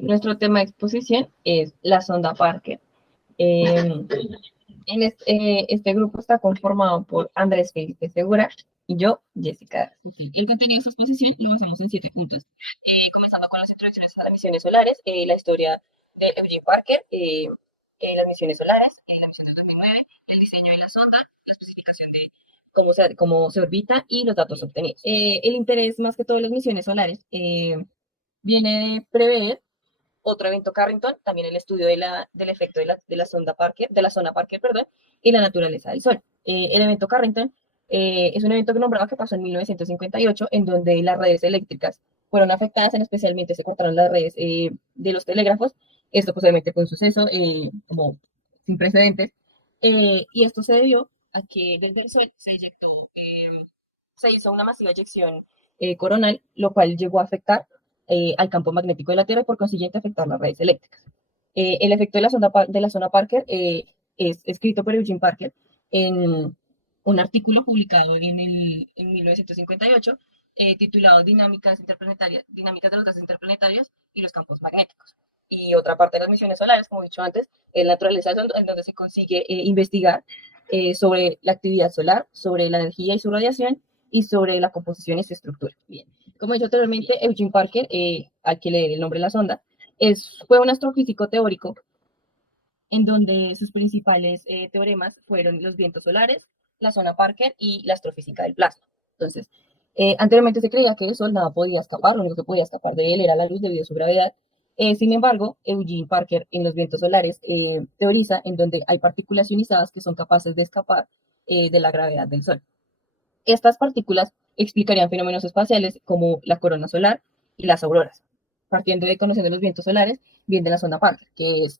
Nuestro tema de exposición es la sonda Parker. Eh, este grupo está conformado por Andrés Felipe Segura y yo, Jessica. El contenido de esta exposición lo basamos en 7 puntos, comenzando con las introducciones a las misiones solares, la historia de Eugene Parker, las misiones solares, la misión de 2009, el diseño de la sonda, la especificación de cómo se orbita y los datos obtenidos. El interés más que todo de las misiones solares viene de prever otro evento Carrington, también el estudio del efecto de la sonda Parker, de la zona Parker, perdón, y la naturaleza del Sol. El evento Carrington es un evento que nombraba que pasó en 1958, en donde las redes eléctricas fueron afectadas, especialmente se cortaron las redes de los telégrafos. Esto posiblemente fue un suceso como sin precedentes, y esto se debió a que desde el Sol se hizo una masiva eyección coronal, lo cual llegó a afectar al campo magnético de la Tierra y por consiguiente afectar las redes eléctricas. El efecto de la zona Parker es escrito por Eugene Parker en un artículo publicado en 1958 titulado Dinámicas de los gases interplanetarios y los campos magnéticos. Y otra parte de las misiones solares, como he dicho antes, es la naturaleza en donde se consigue investigar sobre la actividad solar, sobre la energía y su radiación y sobre la composición y su estructura. Bien. Como he dicho anteriormente, Eugene Parker, al que le dé el nombre de la sonda, fue un astrofísico teórico en donde sus principales teoremas fueron los vientos solares, la zona Parker y la astrofísica del plasma. Entonces, anteriormente se creía que el Sol nada podía escapar, lo único que podía escapar de él era la luz debido a su gravedad. Sin embargo, Eugene Parker en los vientos solares teoriza en donde hay partículas ionizadas que son capaces de escapar de la gravedad del Sol. Estas partículas explicarían fenómenos espaciales como la corona solar y las auroras, partiendo de conocer de los vientos solares, bien de la zona Parker, que es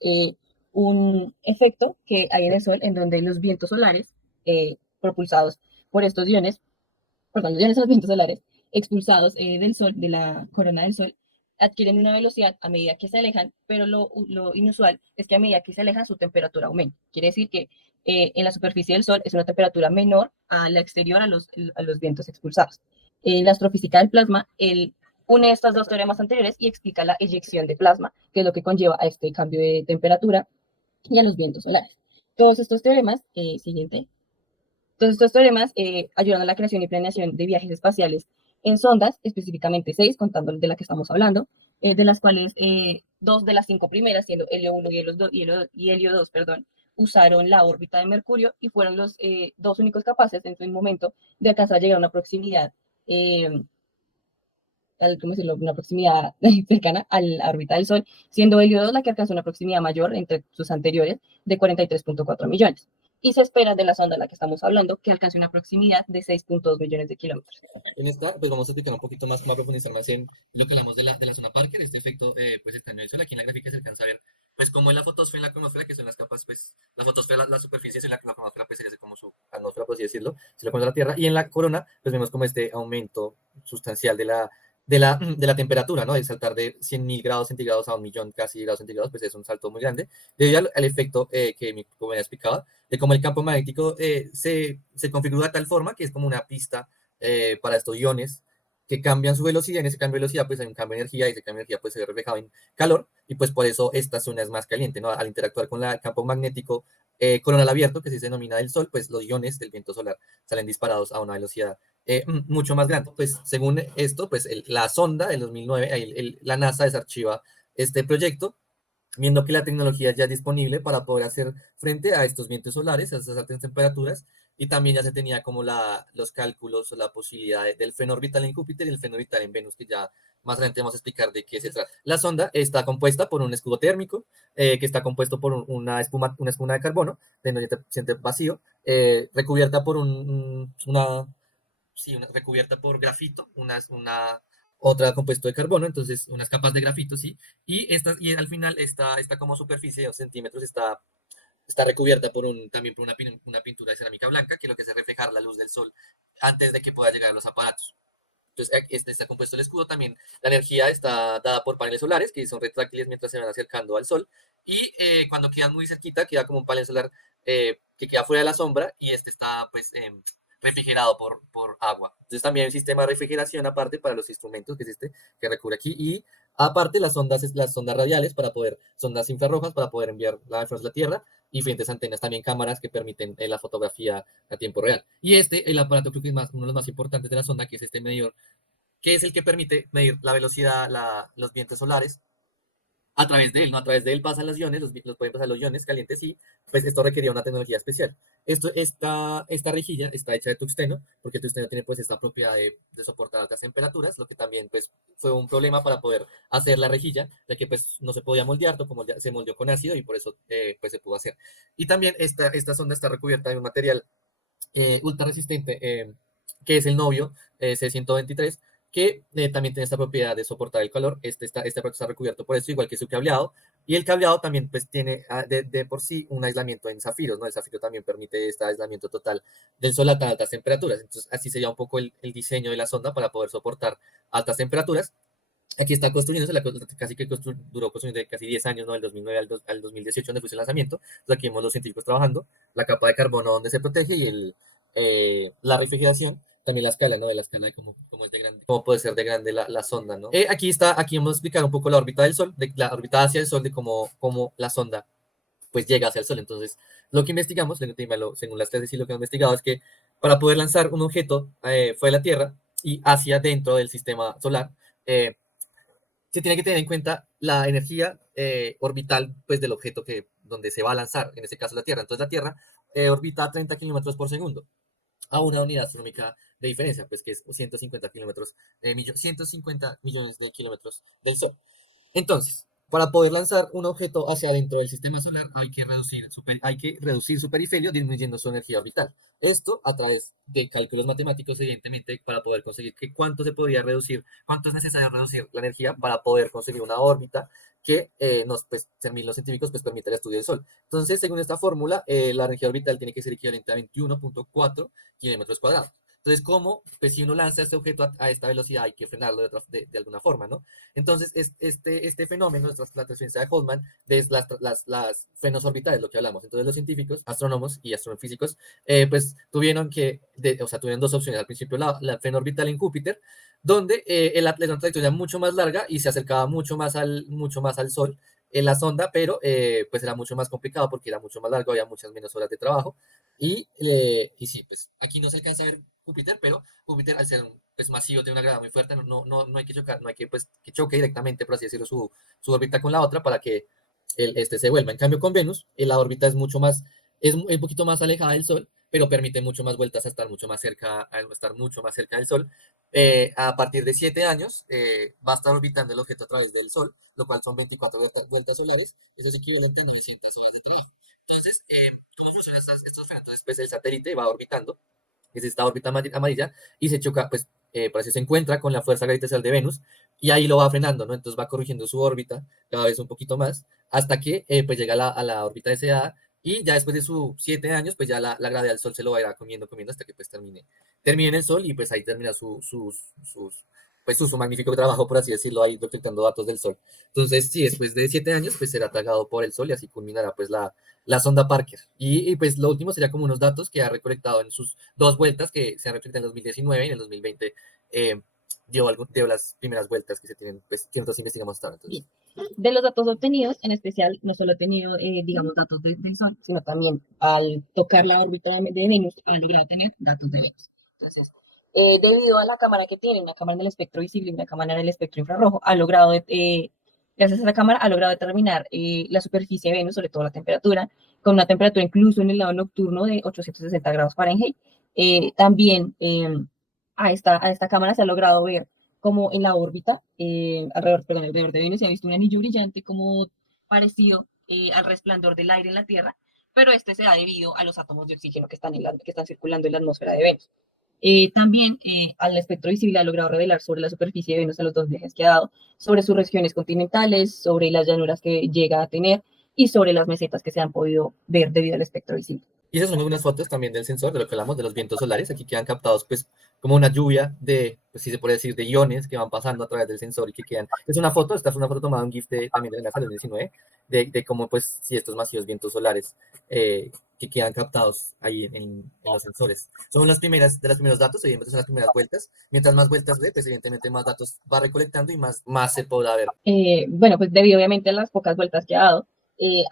un efecto que hay en el Sol en donde los vientos solares propulsados por estos iones, perdón, los iones son los vientos solares, expulsados del Sol, de la corona del Sol, adquieren una velocidad a medida que se alejan, pero lo inusual es que a medida que se alejan su temperatura aumenta. Quiere decir que en la superficie del Sol es una temperatura menor a la exterior a los vientos expulsados. La astrofísica del plasma une estas dos teoremas anteriores y explica la eyección de plasma, que es lo que conlleva a este cambio de temperatura y a los vientos solares. Todos estos teoremas, siguiente, todos estos teoremas ayudan a la creación y planeación de viajes espaciales en sondas, específicamente 6, contando de la que estamos hablando, de las cuales 2 de las 5 primeras, siendo Helio 1 y Helio 2, perdón, usaron la órbita de Mercurio y fueron los 2 únicos capaces en su momento de alcanzar a llegar a una proximidad, ¿cómo decirlo? Una proximidad cercana a la órbita del Sol, siendo Helio 2 la que alcanzó una proximidad mayor entre sus anteriores de 43.4 millones. Y se espera de la sonda de la que estamos hablando que alcance una proximidad de 6.2 millones de kilómetros. En esta, pues vamos a explicar un poquito más, cómo profundizar más en lo que hablamos de la zona Parker, este efecto, pues está en el Sol. Aquí en la gráfica se alcanza a ver, pues como en la fotosfera y la cronosfera, que son las capas, pues la fotosfera, la superficie, y la cronosfera, pues sería como su atmósfera, por así decirlo, si lo ponemos a la Tierra, y en la corona, pues vemos como este aumento sustancial de la temperatura, ¿no? De saltar de 100.000 grados centígrados a 1.000.000 casi grados centígrados, pues es un salto muy grande, debido al efecto como me explicaba, de cómo el campo magnético se configura de tal forma que es como una pista para estos iones que cambian su velocidad. En ese cambio de velocidad pues hay un cambio de energía y ese cambio de energía pues se ve reflejado en calor y pues por eso esta zona es más caliente, ¿no? Al interactuar con el campo magnético coronal abierto, que se denomina del Sol, pues los iones del viento solar salen disparados a una velocidad mucho más grande. Pues según esto, pues la sonda del 2009, la NASA desarchiva este proyecto, viendo que la tecnología ya es disponible para poder hacer frente a estos vientos solares, a estas altas temperaturas, y también ya se tenía como los cálculos o la posibilidad del freno orbital en Júpiter y el freno orbital en Venus, que ya más adelante vamos a explicar de qué se trata. La sonda está compuesta por un escudo térmico, que está compuesto por una espuma de carbono, de donde se siente vacío, recubierta por recubierta por grafito, otra compuesto de carbono, entonces unas capas de grafito, sí, y al final esta como superficie de 2 centímetros está recubierta también por una pintura de cerámica blanca, que lo que hace es reflejar la luz del sol antes de que pueda llegar a los aparatos. Entonces, este está compuesto el escudo, también la energía está dada por paneles solares, que son retráctiles mientras se van acercando al sol, y cuando quedan muy cerquita, queda como un panel solar que queda fuera de la sombra, y este está, pues, refrigerado por agua. Entonces, también hay un sistema de refrigeración aparte para los instrumentos que es este, que recubre aquí, y Aparte, las sondas radiales sondas infrarrojas para poder enviar la información a la Tierra y diferentes antenas, también cámaras que permiten la fotografía a tiempo real. Y el aparato creo que es uno de los más importantes de la sonda, que es este medidor, que es el que permite medir la velocidad, los vientos solares a través de él, ¿no? A través de él pasan los iones, los pueden pasar los iones calientes y pues esto requería una tecnología especial. Esta rejilla está hecha de tungsteno, porque el tungsteno tiene pues esta propiedad de soportar altas temperaturas, lo que también pues fue un problema para poder hacer la rejilla, ya que pues no se podía moldear, como se moldeó con ácido y por eso pues se pudo hacer. Y también esta sonda está recubierta de un material ultra resistente, que es el novio C123, que también tiene esta propiedad de soportar el calor. Este aparato está recubierto por eso, igual que su cableado. Y el cableado también pues tiene de por sí un aislamiento en zafiros, ¿no? El zafiro también permite este aislamiento total del sol a tan altas temperaturas. Entonces así sería un poco el diseño de la sonda para poder soportar altas temperaturas. Aquí está construyéndose, casi que duró construyendo casi 10 años, ¿no? Del 2009 al 2018, donde fue su lanzamiento. Entonces aquí vemos los científicos trabajando, la capa de carbono donde se protege y la refrigeración, también la escala, ¿no? De la escala de cómo es de grande, cómo puede ser de grande la sonda, ¿no? Aquí vamos a explicar un poco la órbita del Sol, de la órbita hacia el Sol, de cómo la sonda pues llega hacia el Sol. Entonces, lo que investigamos, según las tesis y lo que hemos investigado, es que para poder lanzar un objeto fuera de la Tierra y hacia dentro del sistema solar, se tiene que tener en cuenta la energía orbital pues, del objeto donde se va a lanzar, en este caso la Tierra. Entonces la Tierra orbita a 30 kilómetros por segundo, a una unidad astronómica de diferencia, pues que es 150 millones de kilómetros del Sol. Entonces, para poder lanzar un objeto hacia adentro del sistema solar, hay que reducir su perifelio disminuyendo su energía orbital. Esto a través de cálculos matemáticos, evidentemente, para poder conseguir cuánto se podría reducir, cuánto es necesario reducir la energía para poder conseguir una órbita que según los científicos, pues permite el estudio del Sol. Entonces, según esta fórmula, la energía orbital tiene que ser equivalente a 21.4 kilómetros cuadrados. Entonces, ¿cómo? Pues si uno lanza este objeto a esta velocidad, hay que frenarlo de alguna forma, ¿no? Entonces, este fenómeno, la transferencia de Holman, de las frenos orbitales, lo que hablamos. Entonces, los científicos, astrónomos y astrofísicos, pues tuvieron dos opciones. Al principio, la freno orbital en Júpiter, donde era una trayectoria mucho más larga y se acercaba mucho más al Sol en la sonda, pero pues era mucho más complicado porque era mucho más largo, había muchas menos horas de trabajo. Y sí, pues aquí no se alcanza a ver Júpiter, pero Júpiter, al ser pues, masivo, tiene una gravedad muy fuerte, no hay que chocar, no hay que choque directamente, por así decirlo, su órbita con la otra para que este se vuelva. En cambio, con Venus, la órbita es un poquito más alejada del Sol, pero permite mucho más vueltas a estar mucho más cerca del Sol. A partir de 7 años, va a estar orbitando el objeto a través del Sol, lo cual son 24 vueltas solares, eso es equivalente a 900 horas de trabajo. Entonces, ¿cómo funcionan estos frenos? Entonces, pues el satélite va orbitando, es esta órbita amarilla, y se choca, pues, por así se encuentra con la fuerza gravitacional de Venus, y ahí lo va frenando, ¿no? Entonces va corrigiendo su órbita cada vez un poquito más, hasta que pues llega a la órbita deseada, y ya después de sus 7 años, pues ya la gravedad del Sol se lo va a ir comiendo, hasta que pues termine en el Sol, y pues ahí termina su magnífico trabajo, por así decirlo, ahí detectando datos del Sol. Entonces, sí, después de 7 años, pues será tragado por el Sol, y así culminará pues la sonda Parker. Pues lo último sería como unos datos que ha recolectado en sus 2 vueltas que se han recolectado en el 2019 y en el 2020 dio las primeras vueltas que se tienen, pues cientos investigamos hasta ahora. Entonces. De los datos obtenidos, en especial, no solo he tenido, digamos, datos del Sol, sino también al tocar la órbita de Venus, ha logrado tener datos de Venus. Entonces, debido a la cámara que tiene, una cámara en el espectro visible y una cámara en el espectro infrarrojo, gracias a esa cámara, ha logrado determinar la superficie de Venus, sobre todo la temperatura, con una temperatura incluso en el lado nocturno de 860 grados Fahrenheit. También a esta cámara se ha logrado ver como en la órbita, alrededor de Venus, se ha visto un anillo brillante como parecido al resplandor del aire en la Tierra, pero este se da debido a los átomos de oxígeno que están circulando en la atmósfera de Venus. También al espectro visible ha logrado revelar sobre la superficie de Venus en los 2 viajes que ha dado, sobre sus regiones continentales, sobre las llanuras que llega a tener y sobre las mesetas que se han podido ver debido al espectro visible. Y esas son algunas fotos también del sensor, de lo que hablamos, de los vientos solares. Aquí quedan captados, pues, como una lluvia de, pues si se puede decir, de iones que van pasando a través del sensor y que quedan. Es una foto, esta fue una foto tomada, un GIF también de la NASA del 2019, de cómo, pues, si estos masivos vientos solares que quedan captados ahí en los sensores. Son las primeras, de los primeros datos, evidentemente son las primeras vueltas. Mientras más vueltas dé, pues evidentemente más datos va recolectando y más se podrá ver. Bueno, pues debido obviamente a las pocas vueltas que ha dado,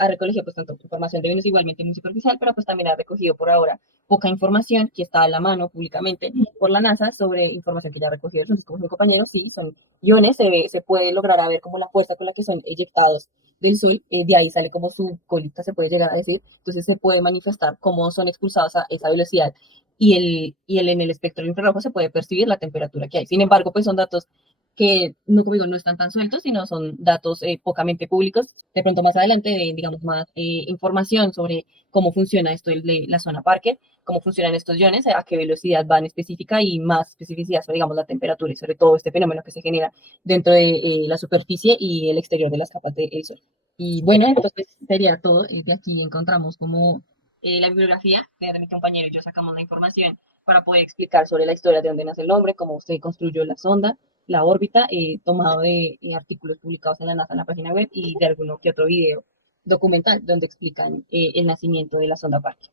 ha recogido pues tanto información de Venus igualmente muy superficial, pero pues también ha recogido por ahora poca información que está a la mano públicamente por la NASA sobre información que ya ha recogido. Entonces, como mi compañero, sí, son iones, se puede lograr a ver como la fuerza con la que son eyectados del Sol, de ahí sale como su colita, se puede llegar a decir, entonces se puede manifestar cómo son expulsados a esa velocidad en el espectro infrarrojo se puede percibir la temperatura que hay. Sin embargo, pues son datos que no, como digo, no están tan sueltos, sino son datos pocamente públicos. De pronto más adelante, digamos, más información sobre cómo funciona esto de la zona Parker, cómo funcionan estos iones, a qué velocidad van específica y más especificidad sobre, digamos, la temperatura y sobre todo este fenómeno que se genera dentro de la superficie y el exterior de las capas del Sol. Y bueno, entonces pues, sería todo. De aquí encontramos como la bibliografía, de mi compañero y yo sacamos la información para poder explicar sobre la historia de dónde nace el nombre, cómo se construyó la sonda, la órbita, tomado de artículos publicados en la NASA en la página web y de alguno que otro video documental donde explican el nacimiento de la sonda Parker.